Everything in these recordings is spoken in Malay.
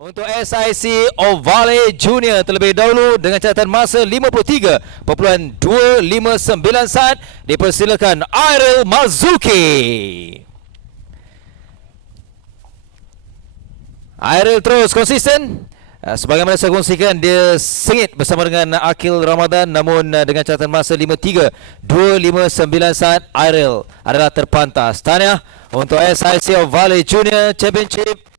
Untuk SIC Ovale Junior terlebih dahulu dengan catatan masa 53.259 saat, dipersilakan Airil Marzuki. Airil terus konsisten. Sebagaimana saya kongsikan, dia sengit bersama dengan Akil Ramadan, namun dengan catatan masa 53.259 saat, Airil adalah terpantas. Tahniah untuk SIC Ovale Junior Championship.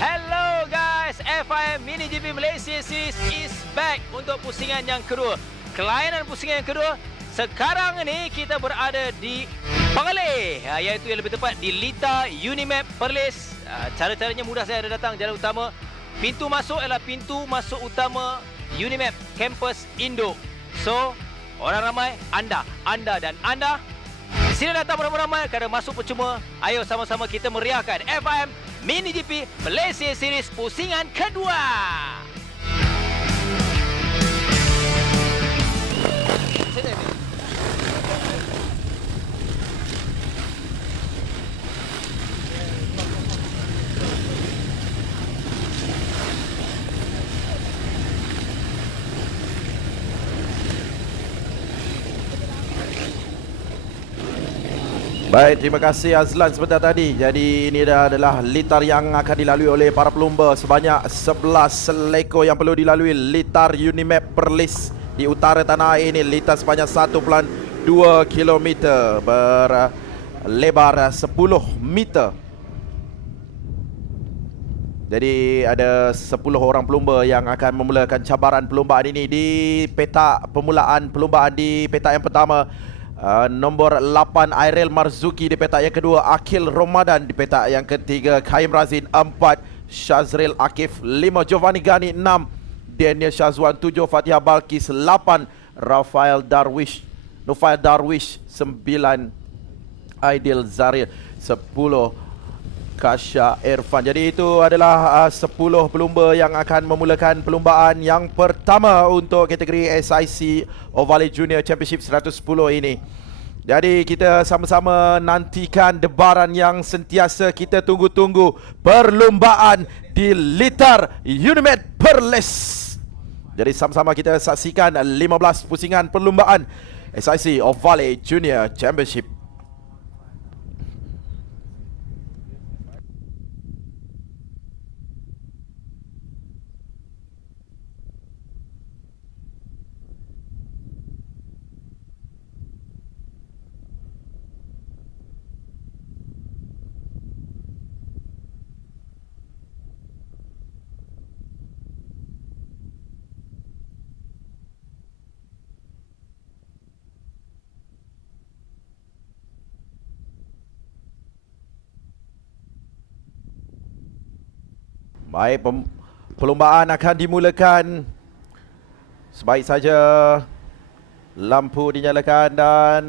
Hello guys, FIM Mini GP Malaysia Series is back untuk pusingan yang kedua. Kelainan pusingan yang kedua, sekarang ini kita berada di Pengalih, iaitu yang lebih tepat di Lita Unimap Perlis. Cara-caranya mudah, saya ada datang jalan utama. Pintu masuk adalah pintu masuk utama Unimap Campus Indo. So, orang ramai, anda dan anda sila datang beramai-ramai kerana masuk percuma. Ayo sama-sama kita meriahkan FIM Mini GP Malaysia Series pusingan kedua. Baik, terima kasih Azlan sebentar tadi. Jadi ini adalah litar yang akan dilalui oleh para pelumba. Sebanyak 11 lekor yang perlu dilalui litar Unimap Perlis di utara tanah air ini. Litar sebanyak 1.2 km berlebar 10 meter. Jadi ada 10 orang pelumba yang akan memulakan cabaran perlumbaan ini di petak permulaan perlumbaan di petak yang pertama. Nombor 8 Airil Marzuki di petak yang kedua, Akil Ramadan di petak yang ketiga, Kaim Razin 4, Shazril Akif 5, Giovanni Gani 6, Daniel Shazwan 7, Fatihah Balkis 8, Nufail Darwish 9, Aidil Zaril 10, Kasha Irfan. Jadi itu adalah 10 pelumba yang akan memulakan perlumbaan yang pertama untuk kategori SIC Ovale Junior Championship 110 ini. Jadi kita sama-sama nantikan debaran yang sentiasa kita tunggu-tunggu, perlumbaan di Litar Unimap Perlis. Jadi sama-sama kita saksikan 15 pusingan perlumbaan SIC Ovale Junior Championship. Baik, perlumbaan akan dimulakan. Sebaik saja lampu dinyalakan dan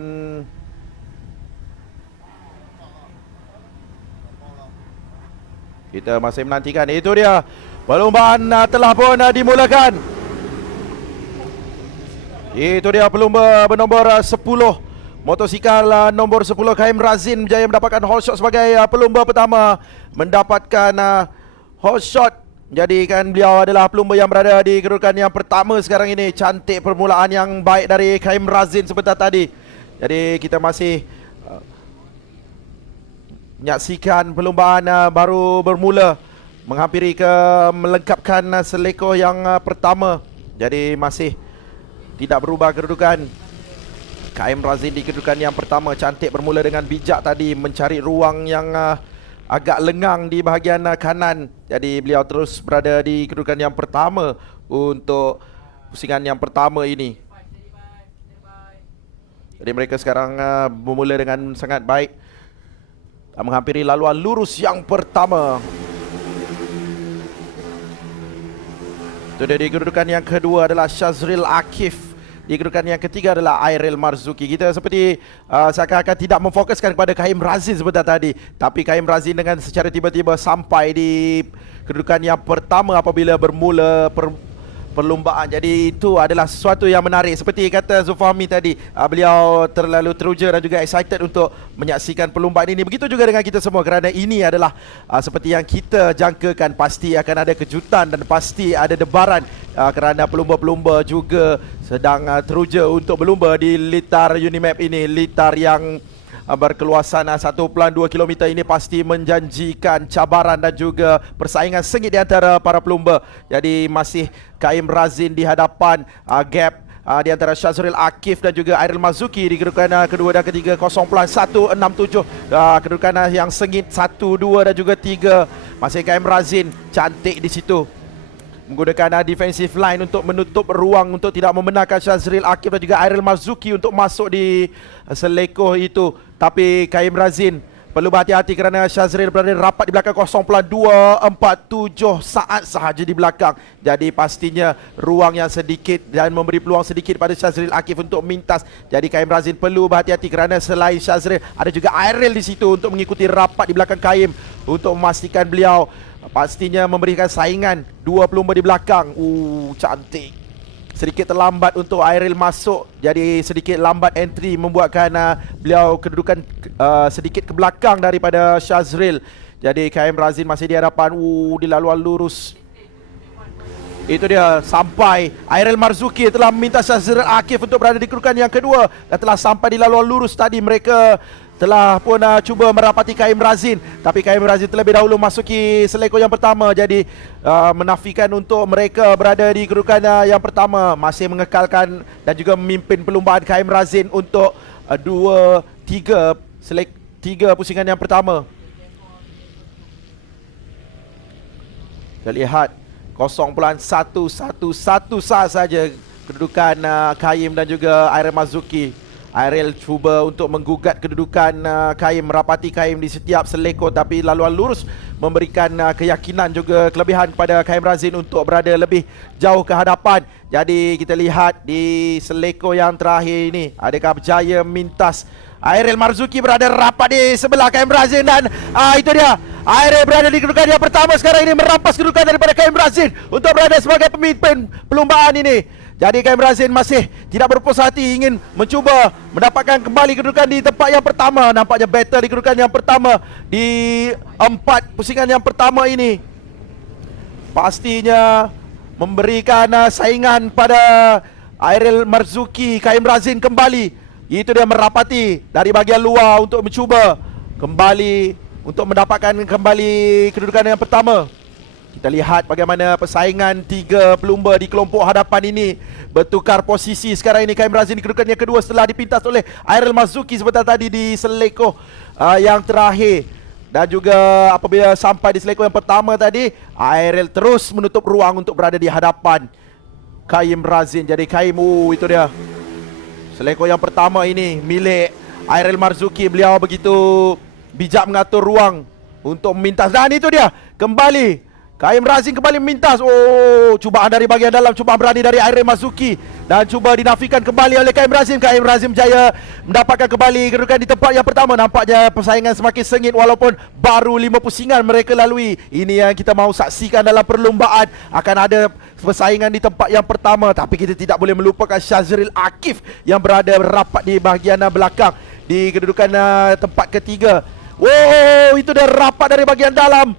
kita masih menantikan. Itu dia, perlumbaan telah pun dimulakan. Itu dia pelumba bernombor 10, motosikal nombor 10 Kaim Razin berjaya mendapatkan hole shot sebagai pelumba pertama, mendapatkan hole shot. Jadi kan beliau adalah pelumba yang berada di kedudukan yang pertama sekarang ini. Cantik permulaan yang baik dari Kaim Razin sebentar tadi. Jadi kita masih menyaksikan perlumbaan baru bermula, menghampiri ke melengkapkan selekor yang pertama. Jadi masih tidak berubah kedudukan. Kaim Razin di kedudukan yang pertama. Cantik bermula dengan bijak tadi, mencari ruang yang agak lengang di bahagian kanan. Jadi beliau terus berada di kedudukan yang pertama untuk pusingan yang pertama ini. Jadi mereka sekarang bermula dengan sangat baik, menghampiri laluan lurus yang pertama. Itu dia. Di kedudukan yang kedua adalah Shazril Akif. Di kedudukan yang ketiga adalah Airil Marzuki. Kita seperti seakan-akan tidak memfokuskan kepada Kaim Razin sebentar tadi, tapi Kaim Razin dengan secara tiba-tiba sampai di kedudukan yang pertama apabila bermula perlumbaan. Jadi itu adalah sesuatu yang menarik. Seperti kata Zulfahmi tadi, beliau terlalu teruja dan juga excited untuk menyaksikan perlumbaan ini. Begitu juga dengan kita semua, kerana ini adalah seperti yang kita jangkakan, pasti akan ada kejutan dan pasti ada debaran, kerana pelumba-pelumba juga sedang teruja untuk berlumba di litar Unimap ini. Litar yang berkeluasan 1.2 km ini pasti menjanjikan cabaran dan juga persaingan sengit di antara para pelumba. Jadi masih Kaim Razin di hadapan, gap di antara Shazril Akif dan juga Airil Marzuki di kedudukan kedua dan ketiga 0.167. Kedudukan yang sengit 1, 2 dan juga 3. Masih Kaim Razin cantik di situ, menggunakan defensive line untuk menutup ruang untuk tidak membenarkan Shazril Akif dan juga Airil Marzuki untuk masuk di selekoh itu. Tapi Kaim Razin perlu berhati-hati kerana Shazril berada rapat di belakang 0.247 saat sahaja di belakang. Jadi pastinya ruang yang sedikit dan memberi peluang sedikit pada Shazril Akif untuk mintas. Jadi Kaim Razin perlu berhati-hati kerana selain Shazril ada juga Airil di situ untuk mengikuti rapat di belakang Kaim untuk memastikan beliau pastinya memberikan saingan dua pelumba di belakang. Cantik. Sedikit terlambat untuk Airil masuk, jadi sedikit lambat entry membuatkan beliau kedudukan sedikit ke belakang daripada Shazril. Jadi Kaim Razin masih di hadapan. Di laluan lurus itu dia sampai. Airil Marzuki telah meminta Shazril Akif untuk berada di kedudukan yang kedua dan telah sampai di laluan lurus tadi. Mereka telah pun cuba merapati Kaim Razin, tapi Kaim Razin terlebih dahulu masuki selekor yang pertama. Jadi menafikan untuk mereka berada di kedudukan yang pertama. Masih mengekalkan dan juga memimpin perlumbaan Kaim Razin untuk 3 pusingan yang pertama. Kita lihat 0.111 sah saja kedudukan Kaim dan juga Airil Marzuki. Airil cuba untuk menggugat kedudukan Kaim, merapati Kaim di setiap selekor, tapi laluan lurus memberikan keyakinan juga kelebihan kepada Kaim Razin untuk berada lebih jauh ke hadapan. Jadi kita lihat di selekor yang terakhir ini, adakah berjaya mintas. Airil Marzuki berada rapat di sebelah Kaim Razin dan itu dia, Airil berada di kedudukan yang pertama sekarang ini, merampas kedudukan daripada Kaim Razin untuk berada sebagai pemimpin perlumbaan ini. Jadi Kaim Razin masih tidak berpuas hati, ingin mencuba mendapatkan kembali kedudukan di tempat yang pertama. Nampaknya battle di kedudukan yang pertama di 4 pusingan yang pertama ini pastinya memberikan saingan pada Airil Marzuki. Kaim Razin kembali, itu dia merapati dari bahagian luar untuk mencuba kembali untuk mendapatkan kembali kedudukan yang pertama. Kita lihat bagaimana persaingan 3 pelumba di kelompok hadapan ini bertukar posisi. Sekarang ini Kaim Razin di kedudukan yang kedua setelah dipintas oleh Airil Marzuki sebentar tadi di selekoh yang terakhir. Dan juga apabila sampai di selekoh yang pertama tadi, Airil terus menutup ruang untuk berada di hadapan Kaim Razin. Jadi Kaim, itu dia selekoh yang pertama ini milik Airil Marzuki. Beliau begitu bijak mengatur ruang untuk memintas. Dan itu dia kembali Kaim Razin kembali memintas. Cubaan dari bahagian dalam, cubaan berani dari Airil Marzuki dan cuba dinafikan kembali oleh Kaim Razin. Kaim Razin berjaya mendapatkan kembali kedudukan di tempat yang pertama. Nampaknya persaingan semakin sengit walaupun baru 5 pusingan mereka lalui. Ini yang kita mahu saksikan dalam perlumbaan. Akan ada persaingan di tempat yang pertama, tapi kita tidak boleh melupakan Shazril Akif yang berada rapat di bahagian belakang di kedudukan tempat ketiga. Itu dia rapat dari bahagian dalam.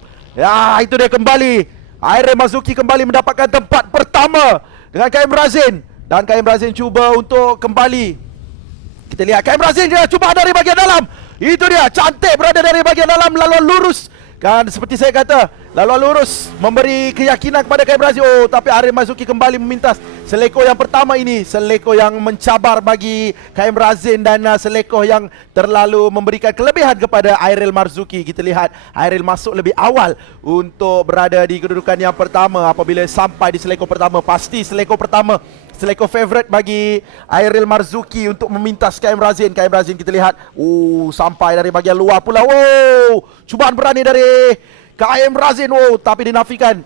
Itu dia kembali. Airil Marzuki kembali mendapatkan tempat pertama dengan Kaim Razin. Dan Kaim Razin cuba untuk kembali. Kita lihat Kaim Razin dia cuba dari bahagian dalam. Itu dia, cantik berada dari bahagian dalam, laluan lurus. Kan seperti saya kata, laluan lurus memberi keyakinan kepada Kaim Razin. Tapi Airil Marzuki kembali memintas selekor yang pertama ini. Selekor yang mencabar bagi Kaim Razin dan selekor yang terlalu memberikan kelebihan kepada Airil Marzuki. Kita lihat Airil masuk lebih awal untuk berada di kedudukan yang pertama. Apabila sampai di selekor pertama, pasti selekor pertama selekor favorite bagi Airil Marzuki untuk memintas Kaim Razin. Kaim Razin kita lihat sampai dari bahagian luar pula. Cubaan berani dari Kaim Razin, tapi dinafikan.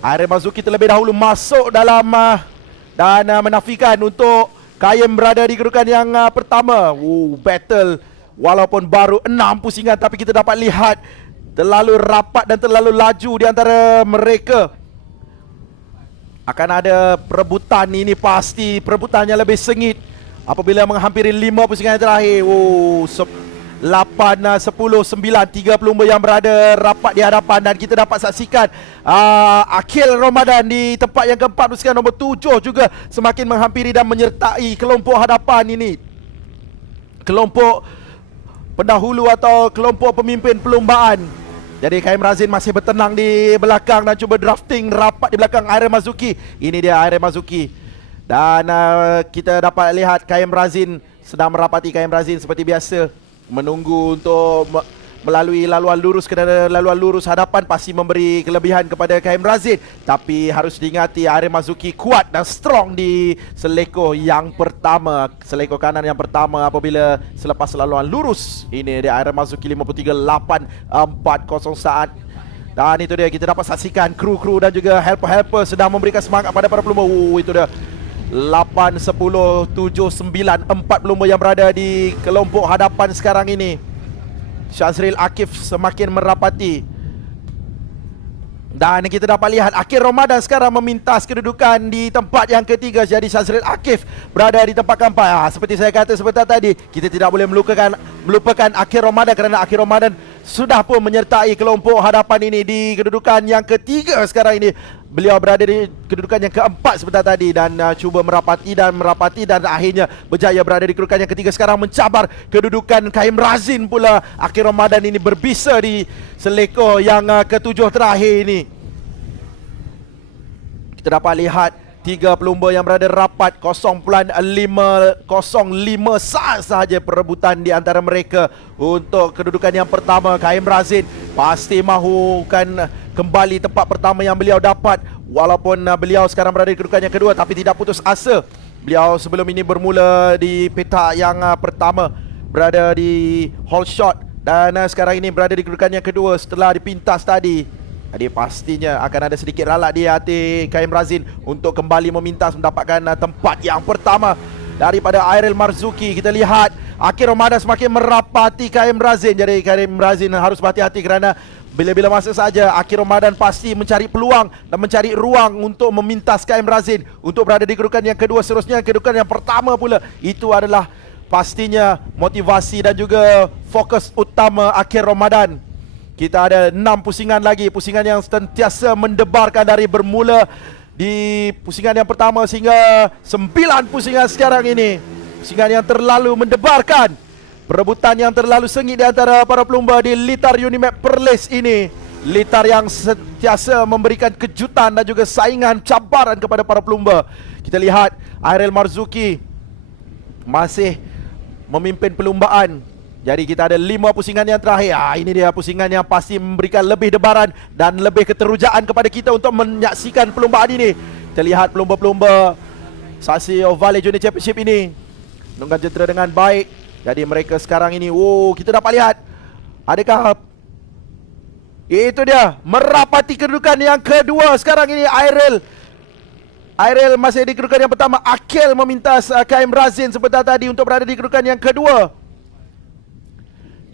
Airil Marzuki terlebih dahulu masuk dalam dan menafikan untuk Kaim berada di kedudukan yang pertama. Battle walaupun baru 6 pusingan, tapi kita dapat lihat terlalu rapat dan terlalu laju di antara mereka. Akan ada perebutan, ini pasti perebutannya lebih sengit apabila menghampiri 5 pusingan yang terakhir. 8, 10, 9, 3 pelumba yang berada rapat di hadapan. Dan kita dapat saksikan Akil Ramadan di tempat yang keempat, pusingan nombor 7 juga semakin menghampiri dan menyertai kelompok hadapan ini. Kelompok pendahulu atau kelompok pemimpin perlumbaan. Jadi Kaim Razin masih bertenang di belakang dan cuba drafting rapat di belakang Airel Marzuki. Ini dia Airel Marzuki. Dan kita dapat lihat Kaim Razin sedang merapati. Kaim Razin seperti biasa menunggu untuk melalui laluan lurus, kerana laluan lurus hadapan pasti memberi kelebihan kepada Kaim Razin. Tapi harus diingati Airel Marzuki kuat dan strong di selekoh yang pertama, selekoh kanan yang pertama apabila selepas laluan lurus. Ini dia Airel Marzuki 53.840 saat. Dan itu dia, kita dapat saksikan kru-kru dan juga helper-helper sedang memberikan semangat pada para pelumba. Itu dia 8, 10, 7, 9, 4 pelumba yang berada di kelompok hadapan sekarang ini. Syazril Akif semakin merapati. Dan kita dapat lihat Akil Ramadan sekarang memintas kedudukan di tempat yang ketiga. Jadi Syazril Akif berada di tempat keempat. Seperti saya kata sebentar tadi, kita tidak boleh melupakan Akil Ramadan, kerana Akil Ramadan sudah pun menyertai kelompok hadapan ini di kedudukan yang ketiga sekarang ini. Beliau berada di kedudukan yang keempat sebentar tadi dan cuba merapati dan akhirnya berjaya berada di kedudukan yang ketiga. Sekarang mencabar kedudukan Kaim Razin pula. Akil Ramadan ini berbisa di selekoh yang ketujuh terakhir ini. Kita dapat lihat 3 pelumba yang berada rapat. 0.505 saat sahaja perebutan di antara mereka untuk kedudukan yang pertama. Kaim Razin pasti mahukan kembali tempat pertama yang beliau dapat. Walaupun beliau sekarang berada di kedudukan yang kedua, tapi tidak putus asa. Beliau sebelum ini bermula di petak yang pertama, berada di hole shot. Dan sekarang ini berada di kedudukan yang kedua setelah dipintas tadi. Jadi pastinya akan ada sedikit ralak di hati Kaim Razin untuk kembali memintas mendapatkan tempat yang pertama daripada Airel Marzuki. Kita lihat Akil Ramadan semakin merapati Kaim Razin. Jadi Kaim Razin harus berhati-hati kerana bila-bila masa saja Akil Ramadan pasti mencari peluang dan mencari ruang untuk memintas Kaim Razin untuk berada di kedudukan yang kedua. Seterusnya kedudukan yang pertama pula. Itu adalah pastinya motivasi dan juga fokus utama Akil Ramadan. Kita ada 6 pusingan lagi. Pusingan yang sentiasa mendebarkan dari bermula di pusingan yang pertama sehingga 9 pusingan sekarang ini. Pusingan yang terlalu mendebarkan. Perebutan yang terlalu sengit di antara para pelumba di litar Unimap Perlis ini. Litar yang sentiasa memberikan kejutan dan juga saingan cabaran kepada para pelumba. Kita lihat Airel Marzuki masih memimpin perlumbaan. Jadi kita ada 5 pusingan yang terakhir. Ini dia pusingan yang pasti memberikan lebih debaran dan lebih keterujaan kepada kita untuk menyaksikan perlumbaan ini. Kita lihat pelumba-pelumba saksi Ovale Junior Championship ini menunggang jentera dengan baik. Jadi mereka sekarang ini, kita dapat lihat, adakah itu dia merapati kedudukan yang kedua sekarang ini. Airel masih di kedudukan yang pertama. Akil memintas Kaim Razin sebentar tadi untuk berada di kedudukan yang kedua.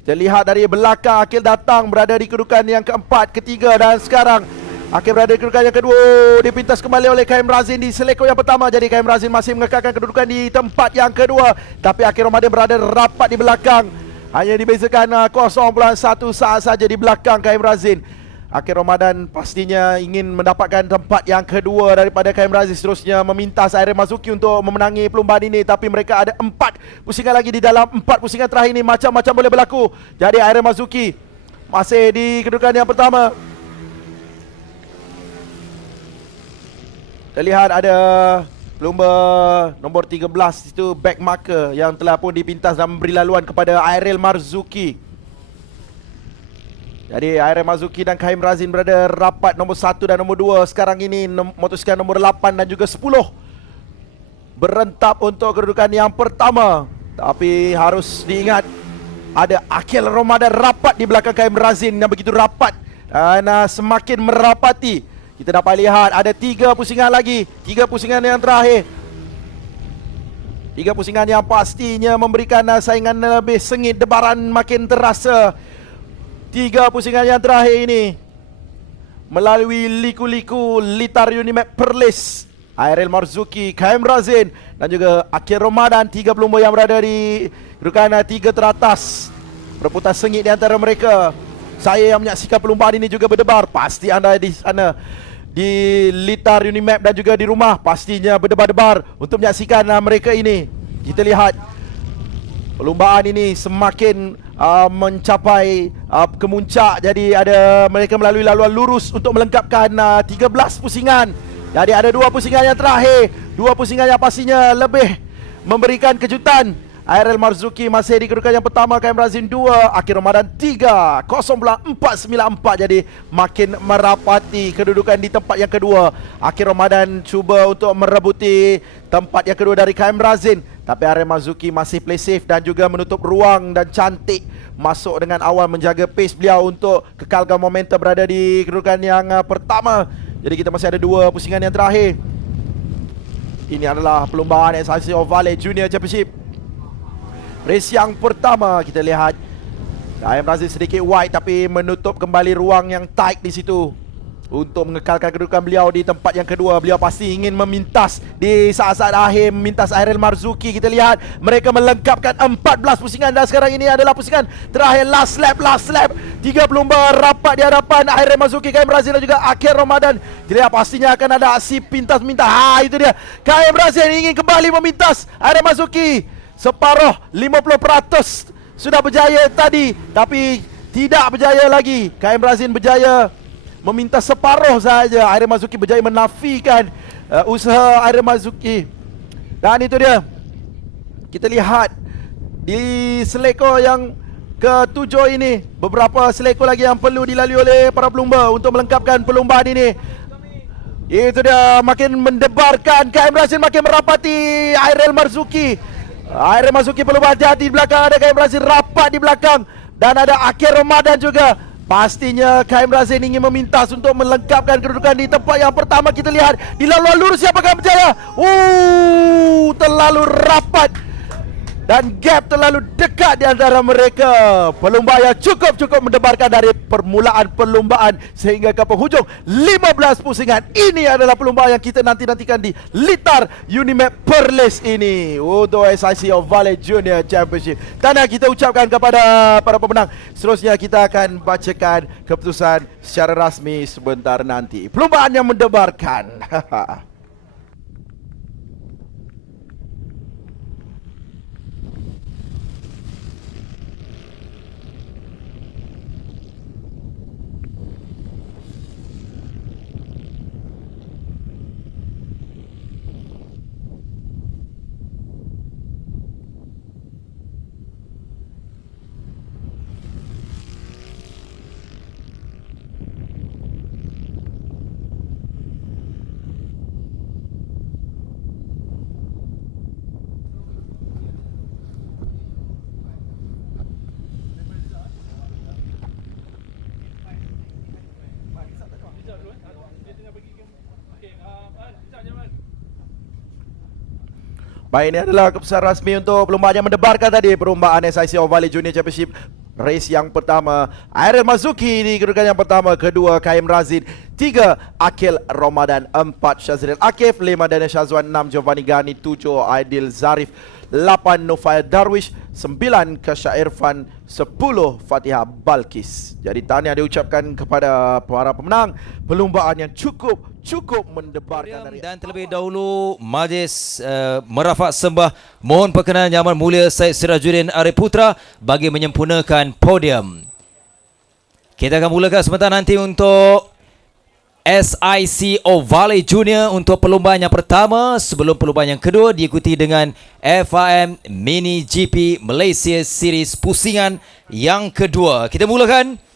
Kita lihat dari belakang Akil datang berada di kedudukan yang keempat, ketiga, dan sekarang Akil berada di kedudukan yang kedua. Dipintas kembali oleh Kaim Razin di selekoh yang pertama. Jadi Kaim Razin masih mengekalkan kedudukan di tempat yang kedua. Tapi Akil Ramadan berada rapat di belakang. Hanya dibezakan 0.1 saat saja di belakang Kaim Razin. Akil Ramadan pastinya ingin mendapatkan tempat yang kedua daripada Kaim Razin. Seterusnya memintas Airel Marzuki untuk memenangi perlumbaan ini. Tapi mereka ada 4 pusingan lagi. Di dalam 4 pusingan terakhir ini macam-macam boleh berlaku. Jadi Airel Marzuki masih di kedudukan yang pertama. Kita lihat ada pelumba nombor 13 itu back marker yang telah pun dipintas dan memberi laluan kepada Airel Marzuki. Jadi Airel Marzuki dan Kaim Razin berada rapat nombor 1 dan nombor 2. Sekarang ini motosikal nombor 8 dan juga 10 berentap untuk kedudukan yang pertama. Tapi harus diingat ada Akil Ramadan rapat di belakang Kaim Razin yang begitu rapat dan semakin merapati. Kita dapat lihat ada 3 pusingan lagi. 3 pusingan yang terakhir. 3 pusingan yang pastinya memberikan saingan lebih sengit. Debaran makin terasa. 3 pusingan yang terakhir ini melalui liku-liku Litar Unimap Perlis, Airil Marzuki, KM Razin dan juga Akhil Ramadan. 3 pelumba yang berada di kedudukan 3 teratas. Perebutan sengit di antara mereka. Saya yang menyaksikan perlumbaan ini juga berdebar. Pasti anda di sana di Litar Unimap dan juga di rumah pastinya berdebar-debar untuk menyaksikan mereka ini. Kita lihat perlumbaan ini semakin mencapai kemuncak. Jadi ada mereka melalui laluan lurus untuk melengkapkan 13 pusingan. Jadi ada 2 pusingan yang terakhir, 2 pusingan yang pastinya lebih memberikan kejutan. Airil Marzuki masih di kedudukan yang pertama, KM Razin 2, Akhil Ramadan 3, 0.494. Jadi makin merapati kedudukan di tempat yang kedua. Akhil Ramadan cuba untuk merebuti tempat yang kedua dari KM Razin, tapi Airil Marzuki masih play safe dan juga menutup ruang dan cantik masuk dengan awal menjaga pace beliau untuk kekalkan momentum berada di kedudukan yang pertama. Jadi kita masih ada 2 pusingan yang terakhir. Ini adalah perlumbaan SIC Ovalle Junior Championship. Race yang pertama kita lihat KM Razin sedikit wide tapi menutup kembali ruang yang tight di situ untuk mengekalkan kedudukan beliau di tempat yang kedua. Beliau pasti ingin memintas di saat-saat akhir, memintas Airil Marzuki. Kita lihat mereka melengkapkan 14 pusingan dan sekarang ini adalah pusingan terakhir, last lap. 3 pelumba rapat di hadapan Airil Marzuki, KM Razin dan juga Akhil Ramadan. Kita lihat pastinya akan ada aksi pintas-mintas. Itu dia, KM Razin ingin kembali memintas Airil Marzuki. Separuh 50% sudah berjaya tadi, tapi tidak berjaya lagi. KM Razin berjaya meminta separuh saja. Airil Marzuki berjaya menafikan usaha Airil Marzuki. Dan itu dia, kita lihat di seleko yang ke-7 ini, beberapa seleko lagi yang perlu dilalui oleh para pelumba untuk melengkapkan perlumbaan ini. Itu dia, makin mendebarkan. KM Razin makin merapati Airil Marzuki. Airil Marzuki perlu berhati-hati di belakang. Ada KM Razin rapat di belakang dan ada Akhil Ramadan juga. Pastinya KM Razin ingin memintas untuk melengkapkan kedudukan di tempat yang pertama. Kita lihat di laluan lurus siapa akan berjaya. Terlalu rapat dan gap terlalu dekat di antara mereka. Pelumba yang cukup mendebarkan dari permulaan perlumbaan sehingga ke penghujung 15 pusingan. Ini adalah perlumbaan yang kita nantikan di Litar Unimap Perlis ini untuk SIC Ovalle Junior Championship. Dan kita ucapkan kepada para pemenang. Seterusnya kita akan bacakan keputusan secara rasmi sebentar nanti. Perlumbaan yang mendebarkan. Baik, ini adalah keputusan rasmi untuk perlumbaan yang mendebarkan tadi. Perlumbaan SIC Ovalle Junior Championship race yang pertama, Airil Marzuki di kedudukan yang pertama, kedua KM Razin, 3 Akhil Ramadan, 4 Syazril Akif, 5 Daniel Syazwan, 6 Giovanni Gani, 7 Aidil Zarif, 8 Nufail Darwish, 9 Kasha Irfan, 10 Fatihah Balkis. Jadi tahniah diucapkan kepada para pemenang perlumbaan yang cukup mendebarkan dari. Dan terlebih dahulu majlis merafak sembah mohon perkenan Yang Mulia Syed Sirajuddin Arif Putra bagi menyempurnakan podium. Kita akan mulakan sebentar nanti untuk SIC Ovalle Junior untuk perlumbaan yang pertama sebelum perlumbaan yang kedua diikuti dengan FIM Mini GP Malaysia Series pusingan yang kedua. Kita mulakan.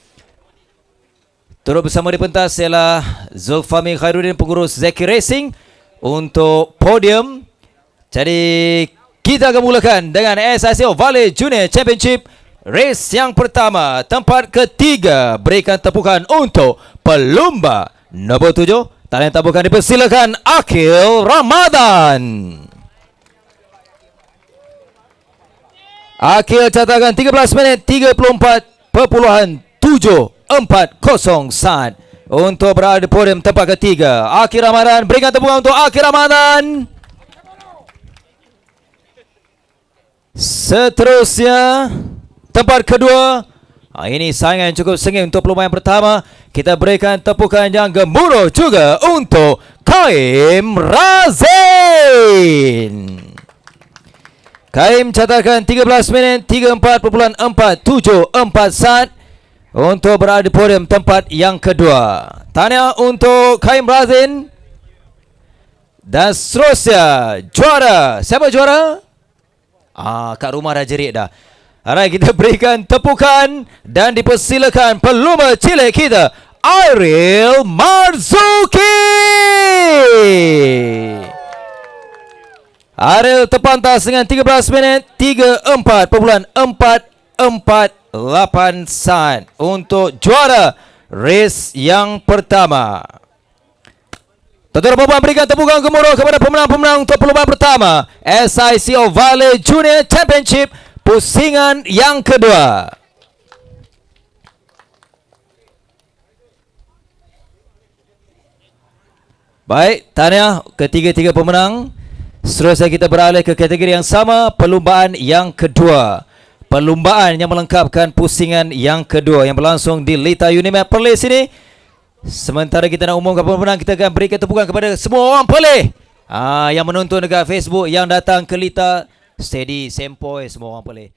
Turut bersama di pentas ialah Zulfami Khairuddin, pengurus Zaki Racing untuk podium. Jadi kita akan mulakan dengan SIC Ovalle Junior Championship race yang pertama. Tempat ketiga, berikan tepukan untuk pelumba nombor 7. Talian tabukan dipersilakan Akhil Ramadan. Akhil catatkan 13 minit 34.740 saat untuk berada di podium tempat ketiga. Akhir Ramadan, berikan tepukan untuk Akhir Ramadan. Seterusnya tempat kedua. Ini saingan cukup sengit untuk pelumba yang pertama. Kita berikan tepukan yang gemuruh juga untuk Kaim Razin. Kaim catatkan 13 minit 34.4744 untuk berada di podium tempat yang kedua. Tahniah untuk Kaim Razin. Dan seterusnya juara. Siapa juara? Kat rumah dah jerit dah. Alright, kita berikan tepukan dan dipersilakan pelumba cilik kita, Ariel Marzuki. Ariel terpantas dengan 13 minit 34.448 saat untuk juara race yang pertama. Tuan-tuan dan puan, berikan tepukan gemuruh kepada pemenang-pemenang untuk perlombaan pertama SICO Valley Junior Championship pusingan yang kedua. Baik, tahniah ketiga-tiga pemenang. Seterusnya kita beralih ke kategori yang sama, perlombaan yang kedua. Perlombaan yang melengkapkan pusingan yang kedua yang berlangsung di Lita Unimed Perlis ini. Sementara kita nak umumkan pemenang, kita akan berikan tepukan kepada semua orang Perlis yang menonton dekat Facebook, yang datang ke Lita. Steady, sempoi semua orang Perlis.